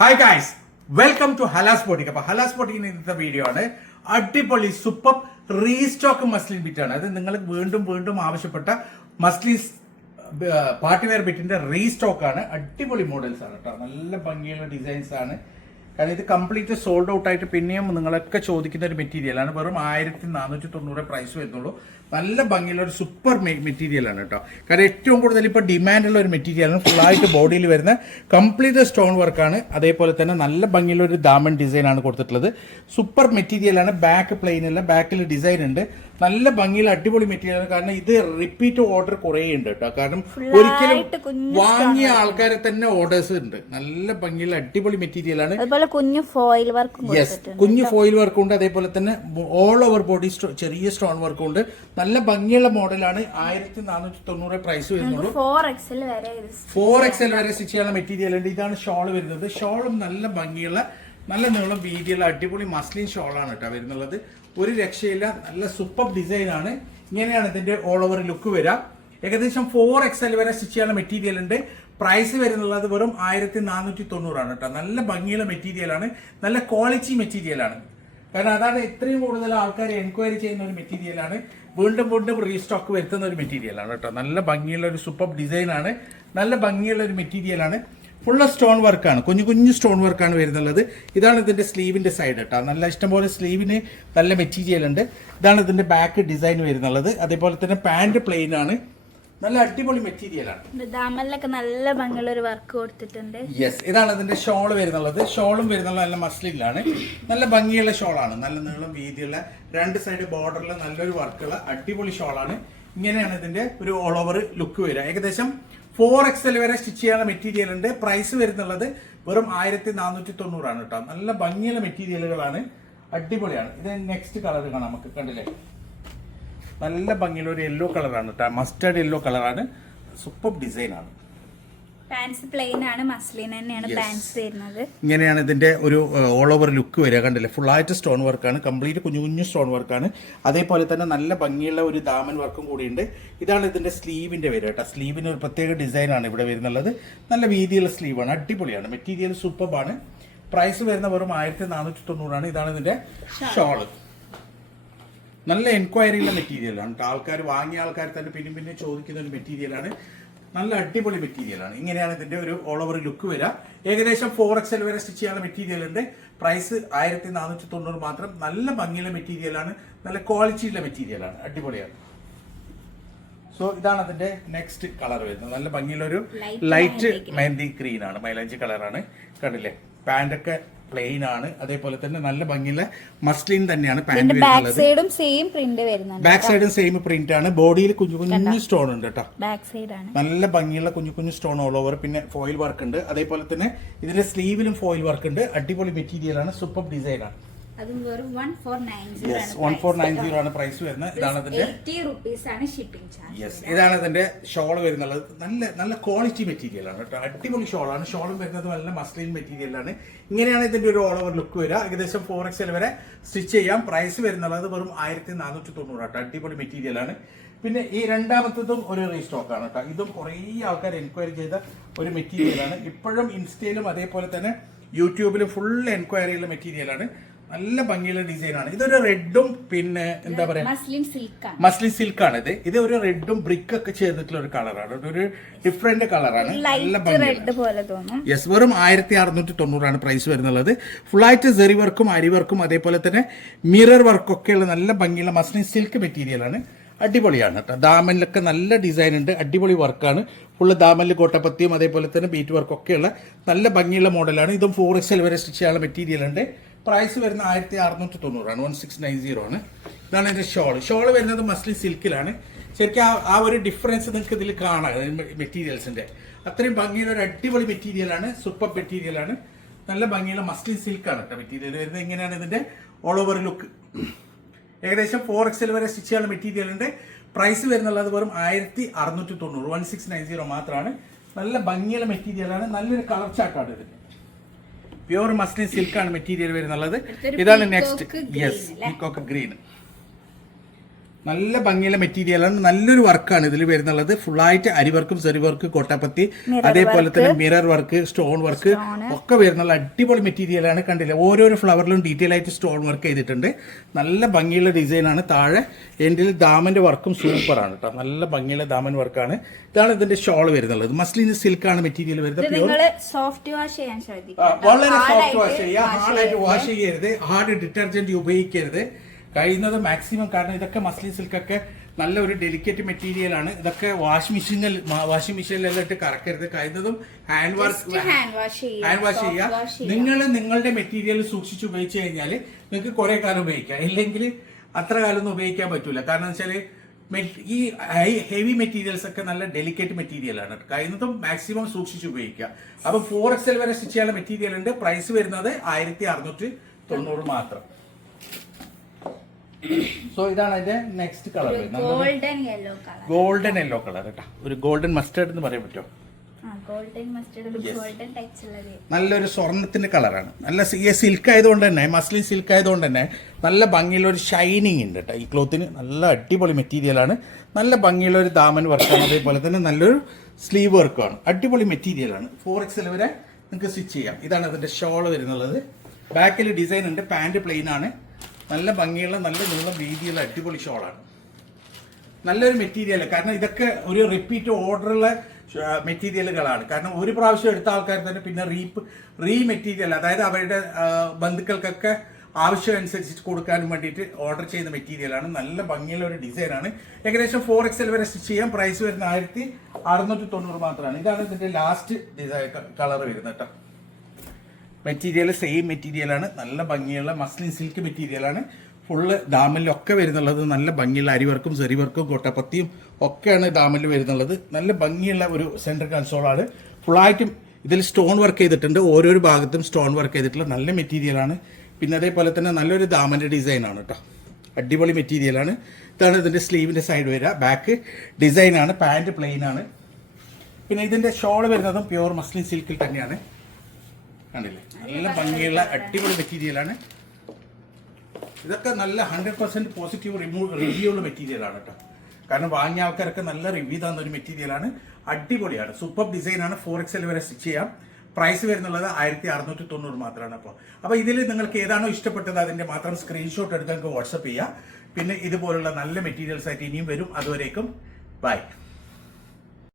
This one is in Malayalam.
Hi guys welcome to Halas boutique അപ്പൊ ഹലാസ് ബോട്ടിക്കിന് ഇന്നത്തെ വീഡിയോ ആണ്. അടിപൊളി സൂപ്പർ റീസ്റ്റോക്ക് മസ്ലിൻ ബിറ്റാണ് അത് നിങ്ങൾ വീണ്ടും വീണ്ടും ആവശ്യപ്പെട്ട മസ്ലിൻ പാർട്ടിവെയർ ബിറ്റിന്റെ റീസ്റ്റോക്ക് ആണ്. അടിപൊളി മോഡൽസ് ആണ് കേട്ടോ നല്ല ഭംഗിയുള്ള ഡിസൈൻസ് ആണ്. കാരണം ഇത് കംപ്ലീറ്റ് സോൾഡ് ഔട്ട് ആയിട്ട് പിന്നെയും നിങ്ങളൊക്കെ ചോദിക്കുന്ന ഒരു മെറ്റീരിയൽ ആണ്. വെറും ആയിരത്തി നാനൂറ്റി തൊണ്ണൂറ് പ്രൈസ് വരുന്നുള്ളൂ. നല്ല ഭംഗിയുള്ള ഒരു സൂപ്പർ മെറ്റീരിയൽ ആണ് കേട്ടോ കാരണം ഏറ്റവും കൂടുതൽ ഇപ്പോൾ ഡിമാൻഡ് ഉള്ള ഒരു ഫുൾ ആയിട്ട് ബോഡിയിൽ വരുന്ന കംപ്ലീറ്റ് സ്റ്റോൺ വർക്കാണ് അതേപോലെ തന്നെ നല്ല ഭംഗിയുള്ള ഒരു ദാമൻ ഡിസൈൻ ആണ് കൊടുത്തിട്ടുള്ളത്. സൂപ്പർ മെറ്റീരിയൽ ആണ്. ബാക്ക് അല്ല. ബാക്കിൽ ഡിസൈൻ ഉണ്ട്. നല്ല ഭംഗിയിൽ അടിപൊളി മെറ്റീരിയൽ ആണ്. കാരണം ഇത് റിപ്പീറ്റ് ഓർഡർ കുറേ ഉണ്ട് കേട്ടോ. കാരണം ഒരിക്കലും വാങ്ങിയ ആൾക്കാരെ തന്നെ ഓർഡേഴ്സ് ഉണ്ട്. നല്ല ഭംഗിയിൽ അടിപൊളി മെറ്റീരിയൽ ആണ്. അതുപോലെ കുഞ്ഞു ഫോയിൽ വർക്കും യെസ് കുഞ്ഞു ഫോയിൽ വർക്കും ഉണ്ട്. അതേപോലെ തന്നെ ഓൾ ഓവർ ബോഡി ചെറിയ സ്റ്റോൺ വർക്കും ഉണ്ട്. നല്ല ഭംഗിയുള്ള മോഡലാണ് ആയിരത്തി നാനൂറ്റി തൊണ്ണൂറ് പ്രൈസ് വരുന്നുള്ളൂ ഫോർ എക്സൽ വരെ ഇത് ഫോർ എക്സ് എൽ വരെ സ്റ്റിച്ച് ചെയ്യാനുള്ള മെറ്റീരിയൽ ഉണ്ട്. ഇതാണ് ഷോൾ വരുന്നത്. ഷോളും നല്ല ഭംഗിയുള്ള നല്ല നീളം വീതിയുള്ള അടിപൊളി മസ്ലിൻ ഷോളാണ് കേട്ടോ വരുന്നുള്ളത്. ഒരു രക്ഷയില്ല. നല്ല സൂപ്പർ ഡിസൈൻ ആണ്. ഇങ്ങനെയാണ് ഇതിന്റെ ഓൾ ഓവർ ലുക്ക് വരിക. ഏകദേശം ഫോർ എക്സ് എൽ വരെ സ്റ്റിച്ച് ചെയ്യാൻ മെറ്റീരിയൽ ഉണ്ട്. പ്രൈസ് വരുന്നുള്ളത് വെറും ആയിരത്തി നാനൂറ്റി തൊണ്ണൂറാണ് കേട്ടോ. നല്ല ഭംഗിയുള്ള മെറ്റീരിയലാണ് നല്ല ക്വാളിറ്റി മെറ്റീരിയലാണ് കാരണം അതാണ് ഇത്രയും കൂടുതൽ ആൾക്കാർ എൻക്വയറി ചെയ്യുന്ന ഒരു മെറ്റീരിയലാണ് വീണ്ടും വീണ്ടും റീസ്റ്റോക്ക് വരുത്തുന്ന ഒരു മെറ്റീരിയലാണ് കേട്ടോ. നല്ല ഭംഗിയുള്ള ഒരു സൂപ്പർ ഡിസൈനാണ് നല്ല ഭംഗിയുള്ള ഒരു മെറ്റീരിയൽ ആണ്. ഫുള്ള് സ്റ്റോൺ വർക്കാണ് കുഞ്ഞു കുഞ്ഞു സ്റ്റോൺ വർക്കാണ് വരുന്നുള്ളത്. ഇതാണ് ഇതിന്റെ സ്ലീവിന്റെ സൈഡ് കേട്ടോ നല്ല ഇഷ്ടംപോലെ സ്ലീവിന് നല്ല മെറ്റീരിയൽ ഉണ്ട്. ഇതാണ് ഇതിന്റെ ബാക്ക് ഡിസൈൻ വരുന്നുള്ളത്. അതേപോലെ തന്നെ പാന്റ് പ്ലെയിൻ ആണ്. നല്ല അടിപൊളി മെറ്റീരിയലാണ് ദാമലിലൊക്കെ നല്ല ഭംഗിയുള്ള ഒരു വർക്ക് കൊടുത്തിട്ടുണ്ട്. യെസ് ഇതാണ് ഇതിന്റെ ഷോൾ വരുന്നുള്ളത്. ഷോളും വരുന്നുള്ള നല്ല മസ്ലിലാണ് നല്ല ഭംഗിയുള്ള ഷോളാണ് നല്ല നീളം വീതിയുള്ള രണ്ട് സൈഡ് ബോർഡറിൽ നല്ലൊരു വർക്കുള്ള അടിപൊളി ഷോളാണ് ഇങ്ങനെയാണ് ഇതിന്റെ ഒരു ഓൾ ഓവർ ലുക്ക് വരിക. ഏകദേശം ഫോർ എക്സൽ വരെ സ്റ്റിച്ച് ചെയ്യാനുള്ള മെറ്റീരിയൽ ഉണ്ട്. പ്രൈസ് വരുന്നുള്ളത് വെറും ആയിരത്തി നാനൂറ്റി തൊണ്ണൂറാണ് കേട്ടോ. നല്ല ഭംഗിയുള്ള മെറ്റീരിയലുകളാണ് അടിപൊളിയാണ്. ഇത് നെക്സ്റ്റ് കളർ കാണാം നമുക്ക്. കണ്ടില്ലേ? നല്ല ഭംഗിയുള്ള ഒരു യെല്ലോ കളറാണ് കേട്ടോ. മസ്റ്റേർഡ് യെല്ലോ കളറാണ് സൂപ്പർ ഡിസൈനാണ് പാൻസ് പ്ലെയിൻ ആണ് മസ്ലിൻ തന്നെയാണ് പാൻസ് വരുന്നത്. ഇങ്ങനെയാണ് ഇതിന്റെ ഒരു ഓൾ ഓവർ ലുക്ക് വരിക കണ്ടില്ലേ? ഫുൾ ആയിട്ട് സ്റ്റോൺ വർക്കാണ് കംപ്ലീറ്റ് കുഞ്ഞു കുഞ്ഞു സ്റ്റോൺ വർക്കാണ് അതേപോലെ തന്നെ നല്ല ഭംഗിയുള്ള ഒരു ദാമൻ വർക്കും കൂടിയുണ്ട് ഇതാണ് ഇതിന്റെ സ്ലീവിന്റെ വരിക കേട്ടോ. സ്ലീവിന് ഒരു പ്രത്യേക ഡിസൈനാണ് ഇവിടെ വരുന്നുള്ളത്. നല്ല വീതിയുള്ള സ്ലീവാണ് അടിപൊളിയാണ്. മെറ്റീരിയൽ സൂപ്പറാണ് പ്രൈസ് വരുന്ന വെറും ആയിരത്തി നാനൂറ്റി തൊണ്ണൂറാണ് ഇതാണ് ഇതിന്റെ ഷോൾ നല്ല എൻക്വയറിയുള്ള മെറ്റീരിയലാണ് ആൾക്കാർ വാങ്ങിയ ആൾക്കാർ തന്നെ പിന്നെ പിന്നെ ചോദിക്കുന്ന ഒരു മെറ്റീരിയലാണ് നല്ല അടിപൊളി മെറ്റീരിയലാണ് ഇങ്ങനെയാണ് ഇതിന്റെ ഒരു ഓൾ ഓവർ ലുക്ക് വരിക. ഏകദേശം ഫോർ എക്സ് എൽ വരെ സ്റ്റിച്ച് ചെയ്യാനുള്ള മെറ്റീരിയൽ ഉണ്ട്. പ്രൈസ് ആയിരത്തി നാനൂറ്റി തൊണ്ണൂറ് മാത്രം. നല്ല ഭംഗിയുള്ള മെറ്റീരിയലാണ് നല്ല ക്വാളിറ്റിയുള്ള മെറ്റീരിയലാണ് അടിപൊളിയാണ്. സോ ഇതാണ് അതിന്റെ നെക്സ്റ്റ് കളർ വരുന്നത്. നല്ല ഭംഗിയുള്ള ഒരു ലൈറ്റ് മെഹന്തി മെഹന്തി ഗ്രീൻ ആണ്. മൈലഞ്ചി കളറാണ് കണ്ടില്ലേ? പാന്റൊക്കെ പ്ലെയിൻ ആണ്. അതേപോലെ തന്നെ നല്ല ഭംഗിയുള്ള മസ്ലിൻ തന്നെയാണ് പാന്റ് ബാക്ക് സൈഡും സെയിം പ്രിന്റ് വരുന്നത് ബാക്ക് സൈഡും സെയിം പ്രിന്റ് ആണ്. ബോഡിയിൽ കുഞ്ഞു കുഞ്ഞു സ്റ്റോൺ ഉണ്ട് കേട്ടോ. ബാക്ക് സൈഡ് ആണ്. നല്ല ഭംഗിയുള്ള കുഞ്ഞു കുഞ്ഞു സ്റ്റോൺ ഓൾ ഓവർ പിന്നെ ഫോയിൽ വർക്ക് ഉണ്ട്. അതേപോലെ തന്നെ ഇതിന്റെ സ്ലീവിലും ഫോയിൽ വർക്ക് ഉണ്ട്. അടിപൊളി മെറ്റീരിയൽ ആണ്. സൂപ്പർ ഡിസൈൻ ആണ്. അതും വെറും one four nine yes one four nine zero ആണ് പ്രൈസ് വരുന്നത്. ഇതാണ് അതിന്റെ എയ്റ്റി റുപ്പീസ് ആണ് ഷിപ്പിംഗ് ചാർജ് യെസ് ഇതാണ് അതിന്റെ ഷോൾ വരുന്നത്. നല്ല നല്ല ക്വാളിറ്റി മെറ്റീരിയൽ ആണ് കേട്ടോ. അടിപൊളി ഷോളാണ് ഷോളും വരുന്നത് നല്ല മസ്ലിൻ മെറ്റീരിയൽ ആണ്. ഇങ്ങനെയാണ് ഇതിന്റെ ഒരു ഓൾ ഓവർ ലുക്ക് വരിക. ഏകദേശം ഫോർ എക്സ് എൽ വരെ സ്റ്റിച്ച് ചെയ്യാം. പ്രൈസ് വരുന്നത് വെറും ആയിരത്തി നാനൂറ്റി തൊണ്ണൂറ് കേട്ടോ. അടിപൊളി മെറ്റീരിയൽ ആണ്. പിന്നെ ഈ രണ്ടാമത്തതും ഒരു റീസ്റ്റോക്ക് ആണ് കേട്ടോ. ഇതും കുറേ ആൾക്കാർ എൻക്വയറി ചെയ്ത ഒരു മെറ്റീരിയൽ ആണ്. ഇപ്പോഴും ഇൻസ്റ്റയിലും അതേപോലെ തന്നെ യൂട്യൂബിലും ഫുൾ എൻക്വയറിയുള്ള മെറ്റീരിയൽ ആണ്. നല്ല ഭംഗിയുള്ള ഡിസൈൻ ആണ്. ഇതൊരു റെഡും പിന്നെ എന്താ പറയാ? മസ്ലിൻ സിൽക്ക് മസ്ലിൻ ആണ് ഇത്. ഇത് ഒരു റെഡും ബ്രിക്ക് ഒക്കെ ചേർന്നിട്ടുള്ള ഒരു കളറാണ് ഒരു ഡിഫറെന്റ് കളറാണ് നല്ല ഭംഗി യെസ് വെറും ആയിരത്തി അറുന്നൂറ്റി തൊണ്ണൂറാണ് പ്രൈസ് വരുന്നുള്ളത്. ഫുള്ളായിട്ട് സെറി വർക്കും അരി വർക്കും അതേപോലെ തന്നെ മിറർ വർക്കൊക്കെയുള്ള നല്ല ഭംഗിയുള്ള മസ്ലിൻ സിൽക്ക് മെറ്റീരിയലാണ് അടിപൊളിയാണ് കേട്ടോ ദാമനിലൊക്കെ നല്ല ഡിസൈൻ ഉണ്ട്. അടിപൊളി വർക്കാണ് ഫുള്ള് ദാമനിൽ കോട്ടപ്പത്തിയും അതേപോലെ തന്നെ ബീറ്റ് വർക്കൊക്കെയുള്ള നല്ല ഭംഗിയുള്ള മോഡലാണ് ഇതും ഫോർ എക്സ് എൽ വരെ സ്റ്റിച്ച് ചെയ്യാനുള്ള മെറ്റീരിയൽ ഉണ്ട്. പ്രൈസ് വരുന്ന ആയിരത്തി അറുന്നൂറ്റി തൊണ്ണൂറാണ് വൺ സിക്സ് നയൻ സീറോ ആണ്. ഇതാണ് എന്റെ ഷോൾ ഷോൾ വരുന്നത് മസ്ലി സിൽക്കിലാണ് ശരിക്കും ആ ആ ഒരു ഡിഫറൻസ് നിങ്ങൾക്ക് ഇതിൽ കാണാം മെറ്റീരിയൽസിന്റെ അത്രയും ഭംഗിയുള്ള ഒരു അടിപൊളി മെറ്റീരിയലാണ് സൂപ്പർ മെറ്റീരിയലാണ് നല്ല ഭംഗിയുള്ള മസ്ലിൻ സിൽക്കാണ് കേട്ടോ മെറ്റീരിയൽ വരുന്നത് ഇങ്ങനെയാണ് ഇതിന്റെ ഓൾ ഓവർ ലുക്ക് ഏകദേശം ഫോർ എക്സൽ വരെ സ്റ്റിച്ച് ചെയ്യാനുള്ള ഉണ്ട് പ്രൈസ് വരുന്നുള്ളത് വെറും ആയിരത്തി അറുന്നൂറ്റി തൊണ്ണൂറ് വൺ സിക്സ് നയൻ സീറോ മാത്രമാണ് നല്ല ഭംഗിയുള്ള മെറ്റീരിയലാണ് നല്ലൊരു കളർ ചാട്ടാണ് ഇതിന് പ്യുവർ മസ്ലിൻ സിൽക്കാണ് മെറ്റീരിയൽ വരുന്നുള്ളത്. ഇതാണ് നെക്സ്റ്റ് യെസ് പീകോക്ക് ഗ്രീൻ നല്ല ഭംഗിയുള്ള മെറ്റീരിയലാണ് നല്ലൊരു വർക്കാണ് ഇതിൽ വരുന്നുള്ളത്. ഫുള്ളായിട്ട് അരിവർക്കും സെറി വർക്ക് കൊട്ടപ്പത്തി അതേപോലെ തന്നെ മിറർ വർക്ക് സ്റ്റോൺ വർക്ക് ഒക്കെ വരുന്നുള്ള അടിപൊളി മെറ്റീരിയലാണ് കണ്ടില്ല? ഓരോരോ ഫ്ലവറിലും ഡീറ്റെയിൽ ആയിട്ട് സ്റ്റോൺ വർക്ക് ചെയ്തിട്ടുണ്ട്. നല്ല ഭംഗിയുള്ള ഡിസൈനാണ് താഴെ എന്റെ ദാമന്റെ വർക്കും സൂപ്പറാണ് കേട്ടോ നല്ല ഭംഗിയുള്ള ദാമൻ വർക്കാണ് ഇതാണ് ഇതിന്റെ ഷോൾ വരുന്നുള്ളത്. മസ്ലിൻ സിൽക്കാണ് മെറ്റീരിയൽ വരുന്നത്. വളരെ സോഫ്റ്റ് വാഷ് ചെയ്യുക ഹാർഡായിട്ട്. വാഷ് ചെയ്യരുത്. ഹാർഡ് ഡിറ്റർജന്റ് ഉപയോഗിക്കരുത്. കഴിയുന്നത് മാക്സിമം കാരണം ഇതൊക്കെ മസ്ലി സിൽക്കൊക്കെ നല്ല ഒരു ഡെലിക്കേറ്റ് മെറ്റീരിയൽ ആണ്. ഇതൊക്കെ വാഷ് മെഷീനിൽ വാഷിംഗ് മെഷീനിലെല്ലാം ഇട്ട് കറക്കരുത്. കഴിയുന്നതും ഹാൻഡ് വാഷ് ഹാൻഡ് വാഷ് ചെയ്യുക നിങ്ങൾ നിങ്ങളുടെ മെറ്റീരിയൽ സൂക്ഷിച്ച് ഉപയോഗിച്ച് കഴിഞ്ഞാൽ നിങ്ങൾക്ക് കുറെ കാലം ഉപയോഗിക്കാം. ഇല്ലെങ്കിൽ അത്ര കാലം ഒന്നും ഉപയോഗിക്കാൻ പറ്റൂല. കാരണം വെച്ചാൽ മെ- ഈ ഹെവി മെറ്റീരിയൽസ് ഒക്കെ നല്ല ഡെലിക്കേറ്റ് മെറ്റീരിയൽ ആണ്. കഴിയുന്നതും മാക്സിമം സൂക്ഷിച്ച് ഉപയോഗിക്കുക. അപ്പൊ ഫോർ എക്സൽ വരെ സ്റ്റിച്ച് ചെയ്യാനുള്ള മെറ്റീരിയൽ ഉണ്ട്. പ്രൈസ് വരുന്നത് ആയിരത്തി അറുന്നൂറ്റി തൊണ്ണൂറ് മാത്രം. സോ ഇതാണ് അതിന്റെ next colour golden yellow colour golden yellow colour കേട്ടോ. ഒരു ഗോൾഡൻ മസ്റ്റേർഡ് എന്ന് പറയാൻ പറ്റുമോ? നല്ലൊരു സ്വർണത്തിന്റെ കളറാണ് നല്ല സിൽക്ക് ആയതുകൊണ്ട് തന്നെ മസ്ലി സിൽക്ക് ആയതുകൊണ്ട് തന്നെ നല്ല ഭംഗിയുള്ള ഒരു ഷൈനിങ് ഉണ്ട് കേട്ടോ. ഈ ക്ലോത്തിന് നല്ല അടിപൊളി മെറ്റീരിയലാണ് നല്ല ഭംഗിയുള്ള ഒരു ദാമൻ വർക്കാണ് അതേപോലെ തന്നെ നല്ലൊരു സ്ലീവ് വർക്കാണ് അടിപൊളി മെറ്റീരിയലാണ് ഫോർ എക്സൽ വരെ നിങ്ങൾക്ക് സ്റ്റിച്ച് ചെയ്യാം. ഇതാണ് അതിന്റെ ഷോൾ വരുന്നുള്ളത്. ബാക്കിൽ ഡിസൈൻ ഉണ്ട്. പാന്റ് പ്ലെയിൻ ആണ്. നല്ല ഭംഗിയുള്ള നല്ല നീളം വീതിയുള്ള അടിപൊളി ഷോളാണ്. നല്ലൊരു മെറ്റീരിയൽ കാരണം ഇതൊക്കെ ഒരു റിപ്പീറ്റ് ഓർഡറുള്ള മെറ്റീരിയലുകളാണ് കാരണം ഒരു പ്രാവശ്യം എടുത്ത ആൾക്കാർ തന്നെ പിന്നെ റീപ്പ് റീ മെറ്റീരിയൽ അതായത് അവരുടെ ബന്ധുക്കൾക്കൊക്കെ ആവശ്യം അനുസരിച്ച് കൊടുക്കാനും വേണ്ടിയിട്ട് ഓർഡർ ചെയ്യുന്ന മെറ്റീരിയലാണ് നല്ല ഭംഗിയുള്ള ഒരു ഡിസൈനാണ് ഏകദേശം ഫോർ എക്സൽ വരെ സ്റ്റിച്ച് ചെയ്യാം. പ്രൈസ് വരുന്ന ആയിരത്തി അറുന്നൂറ്റി തൊണ്ണൂറ് മാത്രമാണ്. ഇതാണ് ഇതിന്റെ ലാസ്റ്റ് ഡിസൈൻ കളർ വരുന്നത് കേട്ടോ മെറ്റീരിയൽ സെയിം മെറ്റീരിയലാണ് നല്ല ഭംഗിയുള്ള മസ്ലിൻ സിൽക്ക് മെറ്റീരിയലാണ് ഫുള്ള് ദാമലിലൊക്കെ വരുന്നുള്ളത് നല്ല ഭംഗിയുള്ള അരിവർക്കും സെറിവർക്കും കൊട്ടപ്പത്തിയും ഒക്കെയാണ് ദാമിൽ വരുന്നുള്ളത്. നല്ല ഭംഗിയുള്ള ഒരു സെൻട്രൽ കൺസോളാണ് ഫുള്ളായിട്ടും ഇതിൽ സ്റ്റോൺ വർക്ക് ചെയ്തിട്ടുണ്ട്. ഓരോരു ഭാഗത്തും സ്റ്റോൺ വർക്ക് ചെയ്തിട്ടുള്ള നല്ല മെറ്റീരിയലാണ് പിന്നെ അതേപോലെ തന്നെ നല്ലൊരു ദാമന്റെ ഡിസൈനാണ് കേട്ടോ അടിപൊളി മെറ്റീരിയലാണ് ഇതാണ് ഇതിന്റെ സ്ലീവിന്റെ സൈഡ് വരിക. ബാക്ക് ഡിസൈനാണ് പാന്റ് പ്ലെയിനാണ് പിന്നെ ഇതിന്റെ ഷോൾ വരുന്നതും പ്യുവർ മസ്ലിൻ സിൽക്കിൽ തന്നെയാണ്. കണ്ടില്ലേ? നല്ല ഭംഗിയുള്ള അടിപൊളി മെറ്റീരിയലാണ് ഇതൊക്കെ നല്ല ഹൺഡ്രഡ് പെർസെന്റ് പോസിറ്റീവ് റിവ്യൂ ഉള്ള മെറ്റീരിയലാണ് കേട്ടോ കാരണം വാങ്ങിയ ആൾക്കാരൊക്കെ നല്ല റിവ്യൂ തന്ന ഒരു മെറ്റീരിയലാണ് അടിപൊളിയാണ്. സൂപ്പർ ഡിസൈനാണ് ഫോർ എക്സൽ വരെ സ്റ്റിച്ച് ചെയ്യാം. പ്രൈസ് വരുന്നുള്ളത് ആയിരത്തി അറുന്നൂറ്റി തൊണ്ണൂറ് മാത്രമാണ് അപ്പോൾ അപ്പോൾ ഇതിൽ നിങ്ങൾക്ക് ഏതാണോ ഇഷ്ടപ്പെട്ടത് അതിന്റെ മാത്രം സ്ക്രീൻഷോട്ട് എടുത്ത് നിങ്ങൾക്ക് വാട്സപ്പ് ചെയ്യാം. പിന്നെ ഇതുപോലുള്ള നല്ല മെറ്റീരിയൽസ് ആയിട്ട് ഇനിയും വരും. അതുവരേക്കും ബൈ